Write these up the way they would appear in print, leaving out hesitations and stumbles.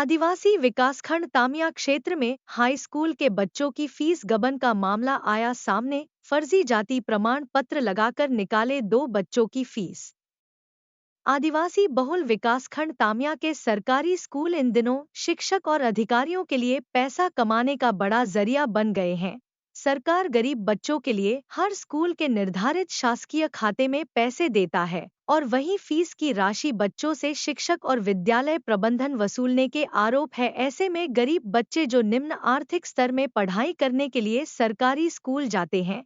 आदिवासी विकासखंड तामिया क्षेत्र में हाई स्कूल के बच्चों की फीस गबन का मामला आया सामने। फर्जी जाति प्रमाण पत्र लगाकर निकाले 2 बच्चों की फीस। आदिवासी बहुल विकासखंड तामिया के सरकारी स्कूल इन दिनों शिक्षक और अधिकारियों के लिए पैसा कमाने का बड़ा जरिया बन गए हैं। सरकार गरीब बच्चों के लिए हर स्कूल के निर्धारित शासकीय खाते में पैसे देता है और वहीं फीस की राशि बच्चों से शिक्षक और विद्यालय प्रबंधन वसूलने के आरोप है। ऐसे में गरीब बच्चे जो निम्न आर्थिक स्तर में पढ़ाई करने के लिए सरकारी स्कूल जाते हैं,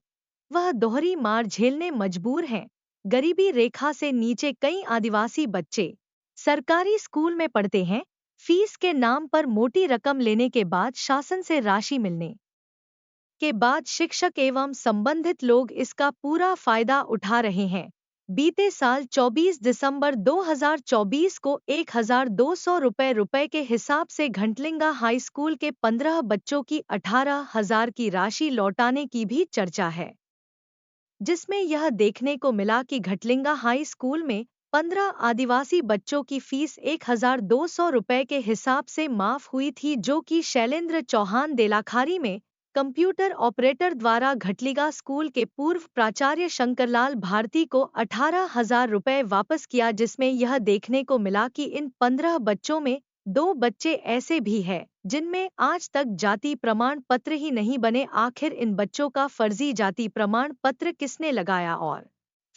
वह दोहरी मार झेलने मजबूर हैं। गरीबी रेखा से नीचे कई आदिवासी बच्चे सरकारी स्कूल में पढ़ते हैं। फीस के नाम पर मोटी रकम लेने के बाद शासन से राशि मिलने के बाद शिक्षक एवं संबंधित लोग इसका पूरा फायदा उठा रहे हैं। बीते साल 24 दिसंबर 2024 को 1,200 रुपए के हिसाब से घंटलिंगा हाई स्कूल के 15 बच्चों की 18,000 की राशि लौटाने की भी चर्चा है, जिसमें यह देखने को मिला कि घटलिंगा हाई स्कूल में 15 आदिवासी बच्चों की फीस 1,200 रुपए के हिसाब से माफ हुई थी, जो कि शैलेंद्र चौहान देलाखारी में कंप्यूटर ऑपरेटर द्वारा घटलिगा स्कूल के पूर्व प्राचार्य शंकरलाल भारती को 18,000 रुपए वापस किया, जिसमें यह देखने को मिला कि इन 15 बच्चों में 2 बच्चे ऐसे भी हैं जिनमें आज तक जाति प्रमाण पत्र ही नहीं बने। आखिर इन बच्चों का फर्जी जाति प्रमाण पत्र किसने लगाया और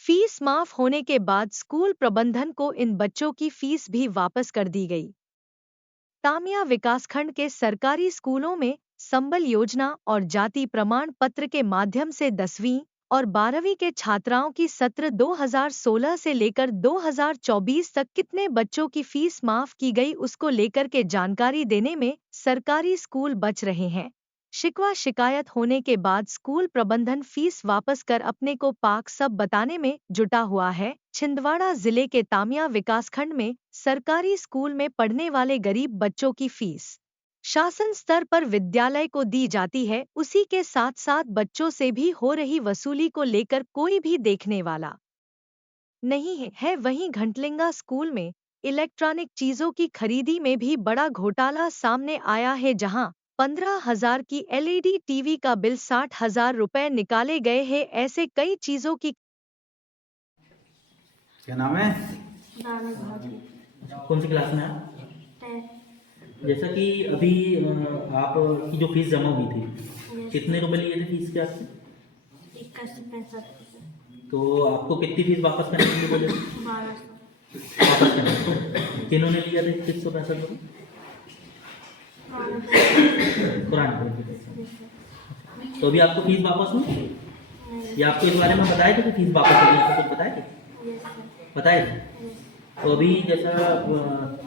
फीस माफ होने के बाद स्कूल प्रबंधन को इन बच्चों की फीस भी वापस कर दी गई। तामिया विकासखंड के सरकारी स्कूलों में संबल योजना और जाति प्रमाण पत्र के माध्यम से 10वीं और 12वीं के छात्राओं की सत्र 2016 से लेकर 2024 तक कितने बच्चों की फीस माफ की गई, उसको लेकर के जानकारी देने में सरकारी स्कूल बच रहे हैं। शिकवा शिकायत होने के बाद स्कूल प्रबंधन फीस वापस कर अपने को पाक सब बताने में जुटा हुआ है। छिंदवाड़ा जिले के तामिया विकासखंड में सरकारी स्कूल में पढ़ने वाले गरीब बच्चों की फीस शासन स्तर पर विद्यालय को दी जाती है, उसी के साथ साथ बच्चों से भी हो रही वसूली को लेकर कोई भी देखने वाला नहीं है। वहीं घंटलिंगा स्कूल में इलेक्ट्रॉनिक चीजों की खरीदी में भी बड़ा घोटाला सामने आया है, जहां 15,000 की LED टीवी का बिल 60,000 रुपए निकाले गए हैं। ऐसे कई चीजों की। क्या नाम है? कौन सी क्लास में है? जैसा कि अभी आपकी जो फीस जमा हुई थी, कितने रुपए लिए थे फीस के आपसे? 61 तो आपको कितनी फीस वापस करने के लिए बोले? 1200 वापस करने तो किन्होंने लिया था 61 रुपये? पुराने पैसे। तो अभी आपको फीस वापस हुई या आपको इस बारे में बताया था कि फीस वापस होगी, आपको कुछ बताए थे? बताए थे। तो अभी जैसा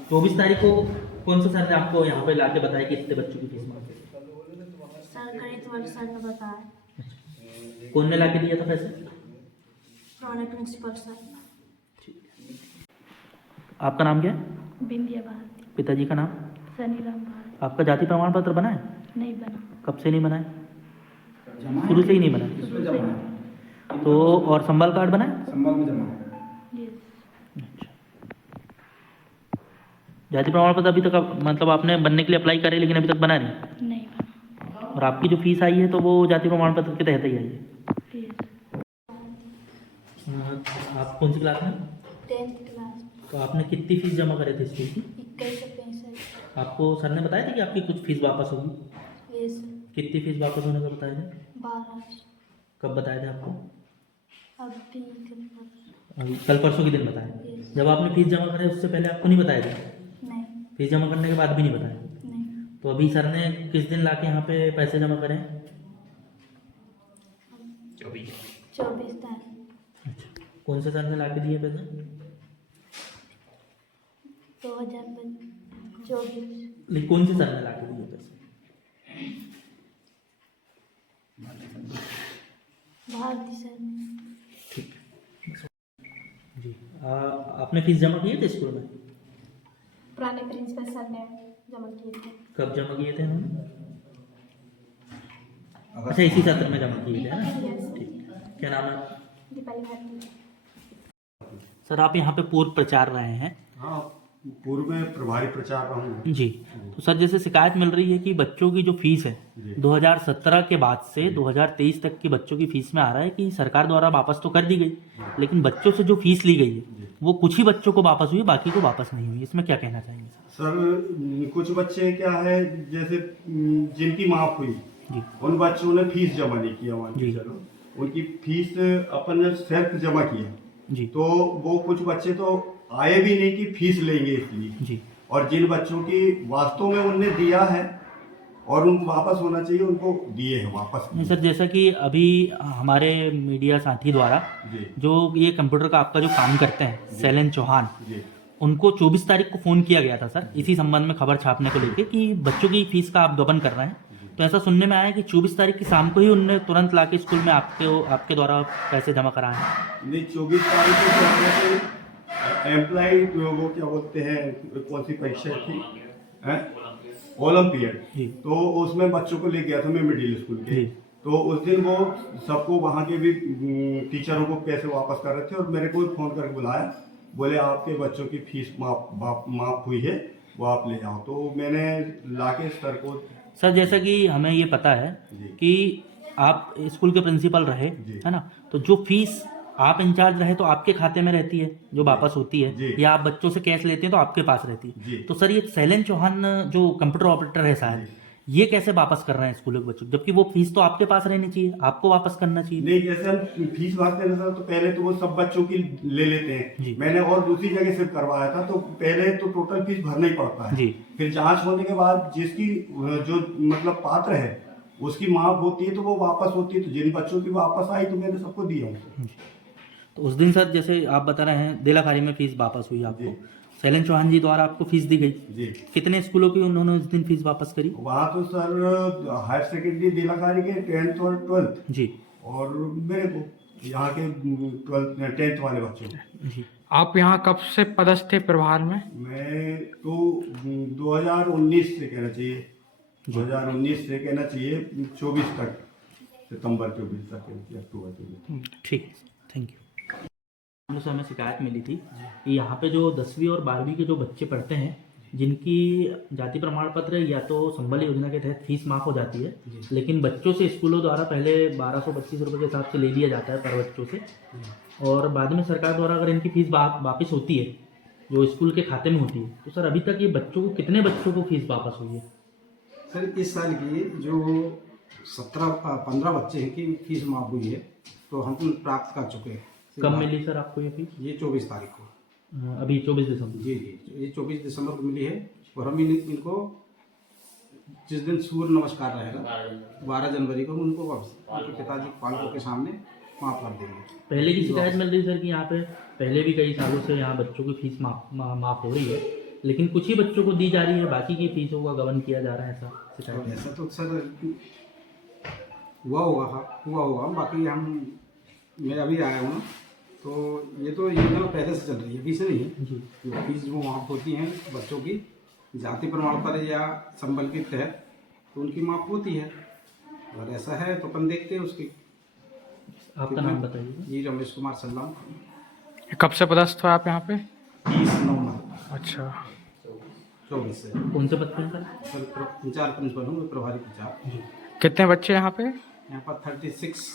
24 तारीख को कौन सा सर ने आपको यहाँ पे लाके बताया कि इतने बच्चों की फीस मांगे? सर गणित वाले सर ने बताया। कौन ने लाके दिया था पैसे? पुराने प्रिंसिपल सर। आपका नाम क्या है? बिंदिया भारती। पिताजी का नाम? सनीराम भारती। आपका जाति प्रमाण पत्र बना है? नहीं बना। कब से नहीं बना है? शुरू से ही नहीं बना है। इसमें जमा है। तो और संबल कार्ड बना है? संबल में जमा है। अच्छा। जाति प्रमाण पत्र अभी तक मतलब आपने बनने के लिए अप्लाई करे लेकिन अभी तक बना नहीं? नहीं बना। और आपकी जो फीस आई है तो वो जाति प्रमाण पत्र के तहत ही आई है? आप कौन सी क्लास में? 10th class. तो आपने कितनी फीस जमा करे थे स्कूल की? 2165। आपको सर ने बताया था कि आपकी कुछ फीस वापस होगी? यस। कितनी फीस वापस होने का बताए थे? 1200। कब बताए थे आपको? अभी अभी कल परसों के दिन बताया। जब आपने फीस जमा करे उससे पहले आपको नहीं बताया था? नहीं। फीस जमा करने के बाद भी नहीं बताया? नहीं। तो अभी सर ने किस दिन लाके यहाँ पे पैसे जमा करें? 24 तारीख। अच्छा। कौन से सर ने लाके दिए पैसे? 2024। लेकिन कौन से सर ने लाके दिए पैसे? भारती सर ने। ठीक जी। आपने फीस जमा किए थे स्कूल में? पुराने प्रिंसिपल सर ने जमा किए थे। कब जमा किए थे उन्होंने? अच्छा, इसी सत्र में जमा किए थे ना? ठीक। क्या नाम है? दीपाली भारती। सर आप यहाँ पे पूर्व प्रचार रहे हैं। हाँ। पूर्व में प्रभारी प्रचार रहा हूँ। जी। तो सर जैसे शिकायत मिल रही है कि बच्चों की जो फीस है जी। 2017 के बाद से 2023 तक की बच्चों की फीस में आ रहा है कि सरकार द्वारा वापस तो कर दी गई, लेकिन बच्चों से जो फीस ली गई है वो कुछ ही बच्चों को वापस हुई, बाकी को वापस नहीं हुई। इसमें क्या कहना चाहेंगे सर कुछ बच्चे क्या है, जैसे जिनकी माफ हुई जी। उन बच्चों ने फीस जमा नहीं किया, मान के जी। चलो उनकी फीस अपन ने सेल्फ जमा किया जी। तो वो कुछ बच्चे तो आए भी नहीं कि फीस लेंगे इसलिए जी। और जिन बच्चों की वास्तव में उनने दिया है और उनको वापस होना चाहिए उनको दिए हैं वापस। नहीं सर, जैसा कि अभी हमारे मीडिया साथी द्वारा जी। जो ये कंप्यूटर का आपका जो काम करते हैं शैलेन चौहान, जी। उनको 24 तारीख को फ़ोन किया गया था सर इसी संबंध में खबर छापने को लेके कि बच्चों की फीस का आप गबन कर रहे हैं। तो ऐसा सुनने में आया कि 24 तारीख की शाम को ही उनने तुरंत लाके स्कूल में आपके द्वारा पैसे जमा कराए हैं। नहीं 24 तारीख को एम्प्लॉय वो क्या बोलते हैं, कौन सी परीक्षा थी, ओलंपियड, जी। तो उसमें बच्चों को ले गया था मैं मिडिल स्कूल के। जी। तो उस दिन वो सबको वहाँ के भी टीचरों को पैसे वापस कर रहे थे और मेरे को फोन करके बुलाया, बोले आपके बच्चों की फीस माफ हुई है, वो आप ले जाओ। तो मैंने लाके सर को। सर जैसा कि हमें ये पता है जी। कि आप स्कूल के प्रिंसिपल रहे, जी। है ना, तो जो फीस आप इंचार्ज रहे तो आपके खाते में रहती है जो वापस होती है, जी। या आप बच्चों से कैश लेते हैं तो आपके पास रहती जी। है। तो सर ये शैलेन चौहान जो कंप्यूटर ऑपरेटर है शायद, ये कैसे वापस कर रहे हैं स्कूलों के बच्चों, जबकि वो फीस तो आपके पास रहनी चाहिए, आपको वापस करना चाहिए। नहीं, जैसे हम फीस भरते हैं सर तो पहले तो वो सब बच्चों की ले लेते जी। हैं। मैंने और दूसरी जगह से करवाया था तो पहले तो टोटल फीस भरना ही पड़ता है। जी। फिर जांच होने के बाद जिसकी जो मतलब पात्र है उसकी माफ होती है तो वो वापस होती है। तो जिन बच्चों की वापस आई तो मैंने सबको दिया उनको। तो उस दिन सर जैसे आप बता रहे हैं देलाखारी में फीस वापस हुई आपको, जी। शैलेन चौहान जी द्वारा आपको फीस दी गई। जी। कितने स्कूलों की उन्होंने उस दिन फीस वापस करी? वहाँ तो सर हायर सेकेंडरी देलाखारी के 10th और 12th जी। और मेरे को यहाँ के 10th वाले बच्चों को। जी। आप यहाँ कब से पदस्थ थे प्रभार में? मैं तो 2019 से कहना चाहिए, 2019 से कहना चाहिए 24 तक, सितंबर 24 तक, अक्टूबर 24। ठीक है, थैंक यू। हम लोग से हमें शिकायत मिली थी कि यहाँ पे जो 10वीं और 12वीं के जो बच्चे पढ़ते हैं जिनकी जाति प्रमाण पत्र या तो संबल योजना के तहत फीस माफ़ हो जाती है, लेकिन बच्चों से स्कूलों द्वारा पहले 1225 रुपये के हिसाब से ले लिया जाता है पर बच्चों से, और बाद में सरकार द्वारा अगर इनकी फीस वापस होती है जो स्कूल के खाते में होती है, तो सर अभी तक ये बच्चों को कितने बच्चों को फीस वापस हुई है? सर इस साल की जो 15 बच्चे हैं कि फीस माफ हुई है तो हम प्राप्त कर चुके हैं। कब मिली सर आपको ये फीस? ये 24 तारीख को। अभी 24 दिसंबर। जी जी, ये 24 दिसंबर को मिली है और हम इनको जिस दिन सूर्य नमस्कार रहेगा 12 जनवरी को उनको वापस उनके पिताजी पालकों के सामने माफ कर देंगे। पहले की शिकायत मिल रही सर कि यहाँ पे पहले भी कई सालों से यहाँ बच्चों की फीस माफ हो रही है, लेकिन कुछ ही बच्चों को दी जा रही है, बाकी की फीसों का गबन किया जा रहा है, ऐसा शिकायत है। ऐसा तो सर हुआ होगा, बाकी मैं अभी आया हूँ ना, तो ये तो योजना पहले से चल रही है, अभी से नहीं है। जी। जो फीस जो माफ होती हैं बच्चों की जाति प्रमाण पत्र या संबल के तहत तो उनकी माफ होती है। अगर ऐसा है तो अपन देखते हैं उसकी। आपका नाम बताइए। जी रमेश कुमार सल्लाम। कब से पदस्थ हो आप यहाँ पे? 30 नवंबर अच्छा। 24 से कौन से पद पे हैं सर? इंचार्ज प्रिंसिपल हूँ, प्रभारी इंचार्ज। कितने बच्चे यहाँ पे? यहाँ पर 36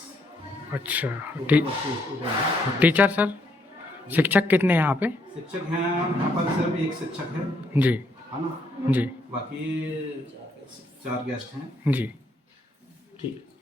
अच्छा। बच्चे स्टूडेंट हैं। टीचर सर, शिक्षक कितने यहाँ पे? शिक्षक हैं यहाँ पर सिर्फ एक शिक्षक है जी। है ना, जी। बाकी 4 गेस्ट हैं। जी। ठीक है।